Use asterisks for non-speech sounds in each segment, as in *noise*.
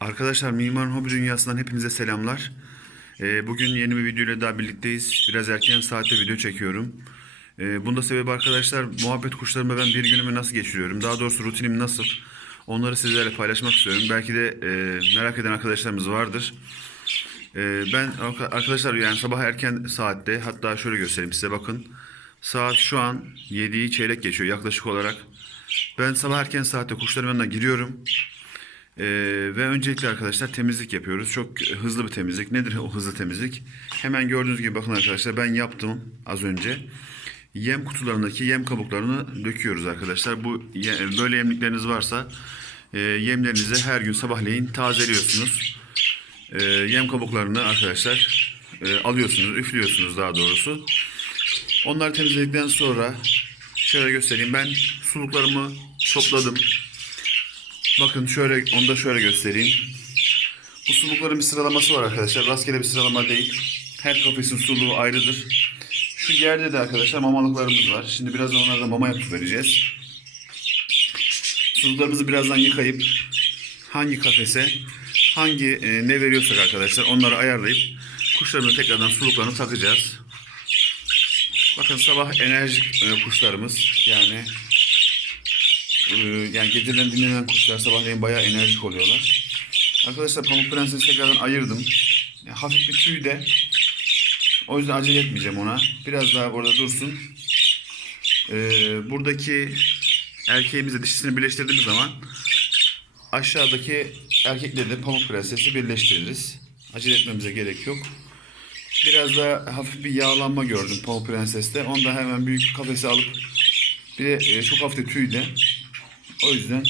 Arkadaşlar Mimarın Hobi Dünyası'ndan hepinize selamlar. Ee, bugün yeni bir video ile daha birlikteyiz. Biraz erken saatte video çekiyorum. Ee, bunda sebebi arkadaşlar muhabbet kuşlarımla ben bir günümü nasıl geçiriyorum? Daha doğrusu rutinim nasıl? Onları sizlerle paylaşmak istiyorum. Belki de e, merak eden arkadaşlarımız vardır. Ee, ben arka- arkadaşlar yani sabah erken saatte hatta şöyle göstereyim size bakın. Saat şu an 7'yi çeyrek geçiyor yaklaşık olarak. Ben sabah erken saatte kuşların yanına giriyorum. Ee, ve öncelikle arkadaşlar temizlik yapıyoruz. Çok hızlı bir temizlik. Nedir o hızlı temizlik? Hemen gördüğünüz gibi bakın arkadaşlar ben yaptım az önce. Yem kutularındaki yem kabuklarını döküyoruz arkadaşlar. Bu böyle yemlikleriniz varsa e, yemlerinizi her gün sabahleyin tazeliyorsunuz. E, yem kabuklarını arkadaşlar e, alıyorsunuz, üflüyorsunuz daha doğrusu. Onları temizledikten sonra şöyle göstereyim. Ben suluklarımı topladım. Bakın şöyle onu da şöyle göstereyim. Bu sulukların bir sıralaması var arkadaşlar. Rastgele bir sıralama değil. Her kafesin suluğu ayrıdır. Şu yerde de arkadaşlar mamalıklarımız var. Şimdi birazdan onlara da mama yapıp vereceğiz. Suluklarımızı birazdan yıkayıp hangi kafese hangi e, ne veriyorsak arkadaşlar onları ayarlayıp kuşlarımıza tekrardan suluklarını takacağız. Bakın sabah enerjik e, kuşlarımız yani yani geceden dinlenen kuşlar sabahleyin bayağı enerjik oluyorlar. Arkadaşlar Pamuk Prenses'i tekrardan ayırdım. Yani hafif bir tüy de. O yüzden acele etmeyeceğim ona. Biraz daha orada dursun. Ee, buradaki erkeğimizle dişisini birleştirdiğimiz zaman aşağıdaki erkekleri de Pamuk Prenses'i birleştiririz. Acele etmemize gerek yok. Biraz da hafif bir yağlanma gördüm Pamuk Prenses'te. Onu da hemen büyük kafese alıp bir de e, çok hafif tüy de. O yüzden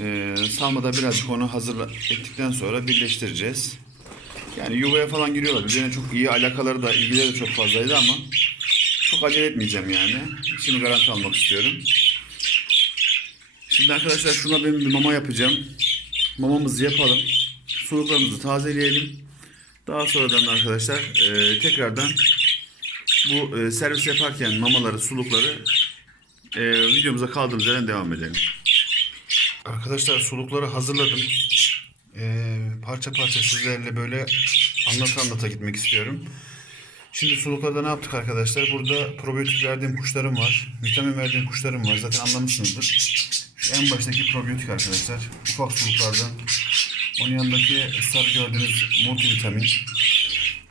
e, salmada birazcık onu hazır sonra birleştireceğiz. Yani yuvaya falan giriyorlar. Birbirine çok iyi alakaları da ilgileri de çok fazlaydı ama çok acele etmeyeceğim yani. Şimdi garanti almak istiyorum. Şimdi arkadaşlar şuna ben bir mama yapacağım. Mamamızı yapalım. Suluklarımızı tazeleyelim. Daha sonradan arkadaşlar e, tekrardan bu e, servis yaparken mamaları, sulukları e, videomuza kaldığımız yerden devam edelim. Arkadaşlar sulukları hazırladım. E, parça parça sizlerle böyle anlata anlata gitmek istiyorum. Şimdi suluklarda ne yaptık arkadaşlar? Burada probiyotik verdiğim kuşlarım var. Vitamin verdiğim kuşlarım var. Zaten anlamışsınızdır. Şu en baştaki probiyotik arkadaşlar. Ufak suluklardan. Onun yanındaki sarı gördüğünüz multivitamin.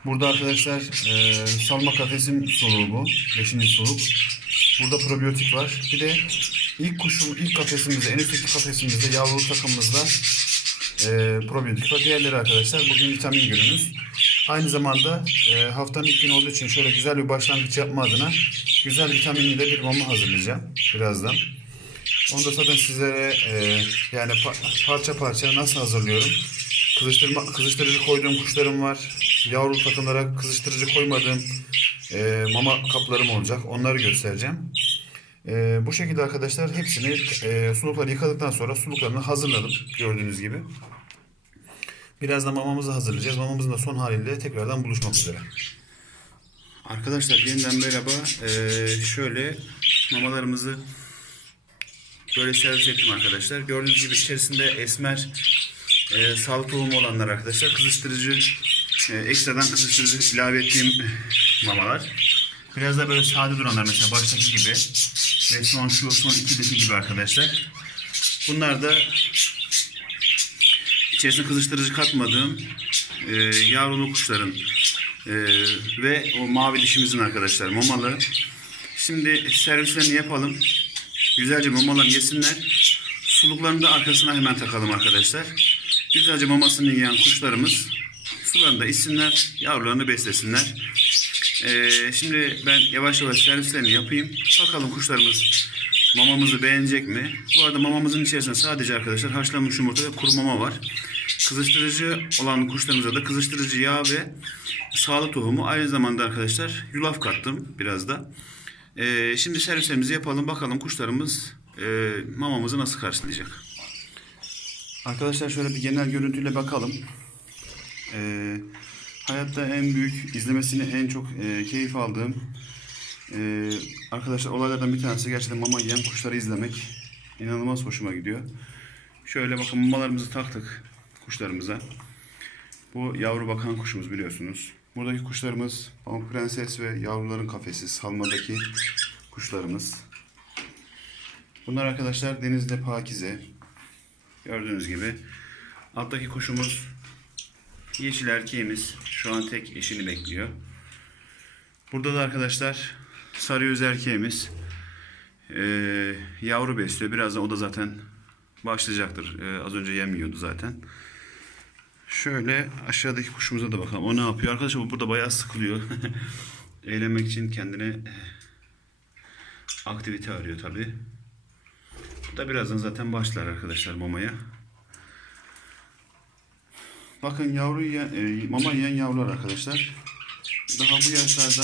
Burada arkadaşlar e, salma kafesin soluğu bu. Beşinci soluk. Burada probiyotik var. Bir de ilk kuşum, ilk kafesimizde, en üstteki kafesimizde, yavru takımımızda e, probiyotik var. Diğerleri arkadaşlar bugün vitamin günümüz. Aynı zamanda e, haftanın ilk günü olduğu için şöyle güzel bir başlangıç yapma adına güzel vitaminli de bir mama hazırlayacağım birazdan. Onu da zaten sizlere e, yani pa- parça parça nasıl hazırlıyorum. Kızıştırma, kızıştırıcı koyduğum kuşlarım var. Yavru takımlara kızıştırıcı koymadığım e, mama kaplarım olacak. Onları göstereceğim. E, bu şekilde arkadaşlar hepsini e, sulukları yıkadıktan sonra suluklarını hazırladım gördüğünüz gibi. Birazdan mamamızı hazırlayacağız. Mamamızın da son haliyle tekrardan buluşmak üzere. Arkadaşlar yeniden merhaba. Ee, şöyle mamalarımızı böyle servis ettim arkadaşlar. Gördüğünüz gibi içerisinde esmer e, sağlık tohumu olanlar arkadaşlar. Kızıştırıcı e, ekstradan kızıştırıcı ilave ettiğim mamalar. Biraz da böyle sade duranlar mesela baştaki gibi ve son şu son ikideki gibi arkadaşlar. Bunlar da içerisine kızıştırıcı katmadığım e, yavrulu kuşların e, ve o mavi dişimizin arkadaşlar mamalı. Şimdi servislerini yapalım. Güzelce mamalarını yesinler. Suluklarını da arkasına hemen takalım arkadaşlar. Güzelce mamasını yiyen kuşlarımız sularını da içsinler, yavrularını beslesinler. Ee, şimdi ben yavaş yavaş servislerini yapayım. Bakalım kuşlarımız mamamızı beğenecek mi? Bu arada mamamızın içerisinde sadece arkadaşlar haşlanmış yumurta ve kuru mama var. Kızıştırıcı olan kuşlarımıza da kızıştırıcı yağ ve sağlık tohumu. Aynı zamanda arkadaşlar yulaf kattım biraz da. Ee, şimdi servislerimizi yapalım. Bakalım kuşlarımız e, mamamızı nasıl karşılayacak. Arkadaşlar şöyle bir genel görüntüyle bakalım. Ee, hayatta en büyük izlemesini en çok e, keyif aldığım e, arkadaşlar olaylardan bir tanesi gerçekten mama yiyen kuşları izlemek inanılmaz hoşuma gidiyor. Şöyle bakın mamalarımızı taktık kuşlarımıza. Bu yavru bakan kuşumuz biliyorsunuz. Buradaki kuşlarımız Pamuk Prenses ve yavruların kafesi salmadaki kuşlarımız. Bunlar arkadaşlar denizde pakize. Gördüğünüz gibi. Alttaki kuşumuz yeşil erkeğimiz. Şu an tek eşini bekliyor. Burada da arkadaşlar sarı yüz erkeğimiz. Ee, yavru besliyor. Birazdan o da zaten başlayacaktır. Ee, az önce yem yiyordu zaten. Şöyle aşağıdaki kuşumuza da bakalım. O ne yapıyor? Arkadaşlar bu burada bayağı sıkılıyor. *laughs* Eğlenmek için kendine aktivite arıyor tabi. Bu da birazdan zaten başlar arkadaşlar mamaya. Bakın yavru yiyen, e, mama yiyen yavrular arkadaşlar. Daha bu yaşlarda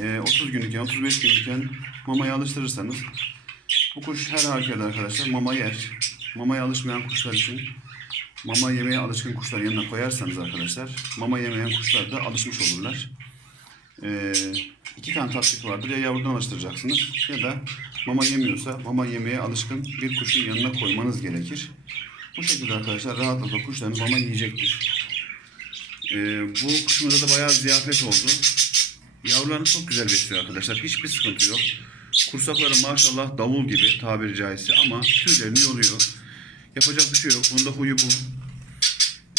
e, 30 günlükken 35 günlükken mamaya alıştırırsanız bu kuş her halükarda arkadaşlar mama yer. Mamaya alışmayan kuşlar için mama yemeye alışkın kuşların yanına koyarsanız arkadaşlar mama yemeyen kuşlar da alışmış olurlar. Ee, iki tane taktik vardır. Ya yavrudan alıştıracaksınız ya da mama yemiyorsa mama yemeye alışkın bir kuşun yanına koymanız gerekir. Bu şekilde arkadaşlar rahatlıkla kuşlarınız mama yiyecektir. Ee, bu kuşumuzda da bayağı ziyafet oldu. Yavrularını çok güzel besliyor arkadaşlar. Hiçbir sıkıntı yok. Kursakları maşallah davul gibi tabiri caizse ama tüylerini yoluyor. Yapacak bir şey yok. Bunda huyu bu.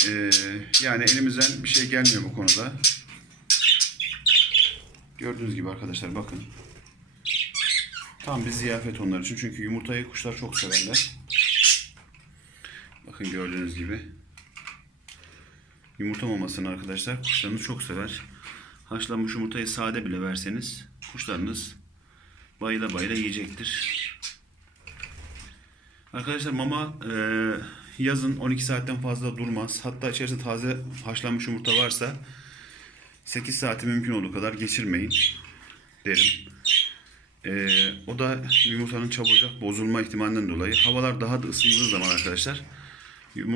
Ee, yani elimizden bir şey gelmiyor bu konuda. Gördüğünüz gibi arkadaşlar bakın. Tam bir ziyafet onlar için. Çünkü yumurtayı kuşlar çok severler. Bakın gördüğünüz gibi. Yumurta mamasını arkadaşlar kuşlarınız çok sever. Haşlanmış yumurtayı sade bile verseniz kuşlarınız bayıla bayıla yiyecektir. Arkadaşlar mama e, yazın 12 saatten fazla durmaz. Hatta içerisinde taze haşlanmış yumurta varsa 8 saati mümkün olduğu kadar geçirmeyin derim. E, o da yumurtanın çabucak bozulma ihtimalinden dolayı. Havalar daha da ısındığı zaman arkadaşlar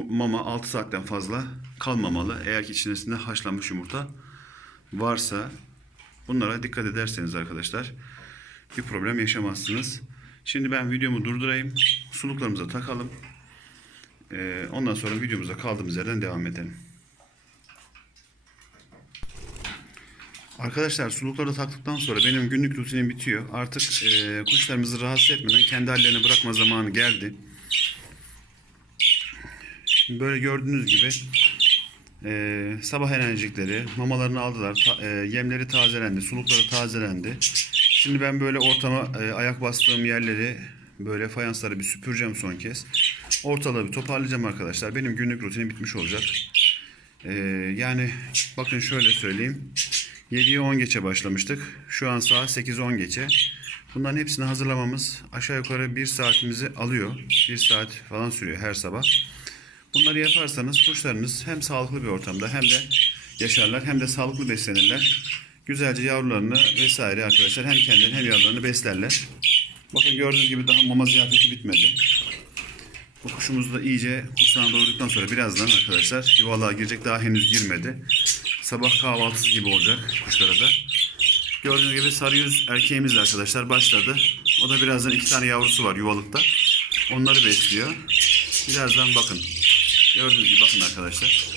mama 6 saatten fazla kalmamalı. Eğer ki içerisinde haşlanmış yumurta varsa bunlara dikkat ederseniz arkadaşlar bir problem yaşamazsınız. Şimdi ben videomu durdurayım. Suluklarımıza takalım. Ee, ondan sonra videomuza kaldığımız yerden devam edelim. Arkadaşlar sulukları taktıktan sonra benim günlük rutinim bitiyor. Artık e, kuşlarımızı rahatsız etmeden kendi hallerine bırakma zamanı geldi. Şimdi böyle gördüğünüz gibi e, sabah enerjikleri mamalarını aldılar. Ta- e, yemleri tazelendi, sulukları tazelendi. Şimdi ben böyle ortama e, ayak bastığım yerleri böyle fayansları bir süpüreceğim son kez. Ortalığı bir toparlayacağım arkadaşlar. Benim günlük rutinim bitmiş olacak. E, yani bakın şöyle söyleyeyim. 7'ye 10 geçe başlamıştık. Şu an saat 8-10 geçe. Bunların hepsini hazırlamamız aşağı yukarı 1 saatimizi alıyor. 1 saat falan sürüyor her sabah. Bunları yaparsanız kuşlarınız hem sağlıklı bir ortamda hem de yaşarlar hem de sağlıklı beslenirler. Güzelce yavrularını vesaire arkadaşlar hem kendilerini hem yavrularını beslerler. Bakın gördüğünüz gibi daha mama ziyafeti bitmedi. Bu kuşumuz da iyice kursağına dolduktan sonra birazdan arkadaşlar yuvalığa girecek daha henüz girmedi. Sabah kahvaltısı gibi olacak kuşlara da. Gördüğünüz gibi sarı yüz erkeğimiz arkadaşlar başladı. O da birazdan iki tane yavrusu var yuvalıkta. Onları besliyor. Birazdan bakın. Gördüğünüz gibi bakın arkadaşlar.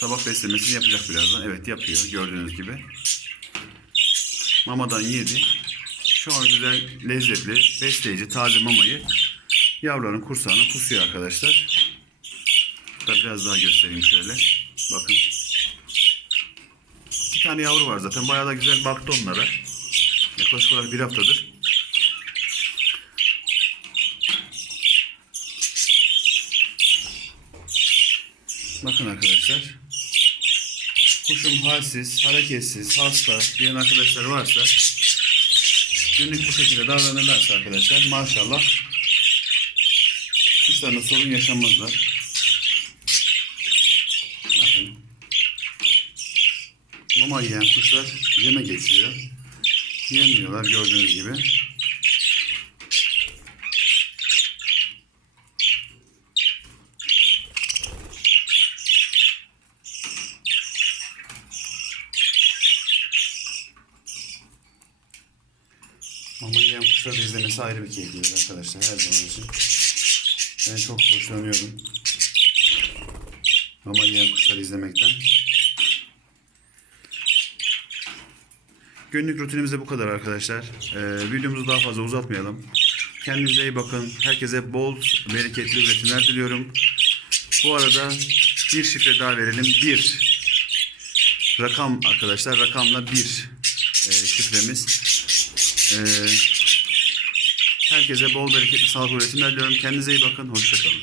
Sabah beslemesini yapacak birazdan. Evet yapıyor gördüğünüz gibi. Mamadan yedi. Şu an güzel lezzetli besleyici taze mamayı yavruların kursağına pusuyor arkadaşlar. Biraz daha göstereyim şöyle. Bakın. İki tane yavru var zaten. Bayağı da güzel baktı onlara. Yaklaşık olarak bir haftadır. Bakın arkadaşlar. Kuşum halsiz, hareketsiz, hasta diyen arkadaşlar varsa günlük bu şekilde davranırlarsa arkadaşlar maşallah kuşlarına sorun yaşamazlar. Bakın. Mama yiyen kuşlar yeme geçiyor. Yemiyorlar gördüğünüz gibi. Mama yiyen kuşları izlemesi ayrı bir keyiflidir arkadaşlar her zaman için. Ben çok hoşlanıyorum. Mama yiyen kuşları izlemekten. Günlük rutinimiz de bu kadar arkadaşlar. Ee, videomuzu daha fazla uzatmayalım. Kendinize iyi bakın. Herkese bol, bereketli üretimler diliyorum. Bu arada bir şifre daha verelim. Bir. Rakam arkadaşlar. Rakamla bir e, şifremiz. E, herkese bol bereketli sağlıklı üretimler diliyorum. Kendinize iyi bakın. Hoşçakalın.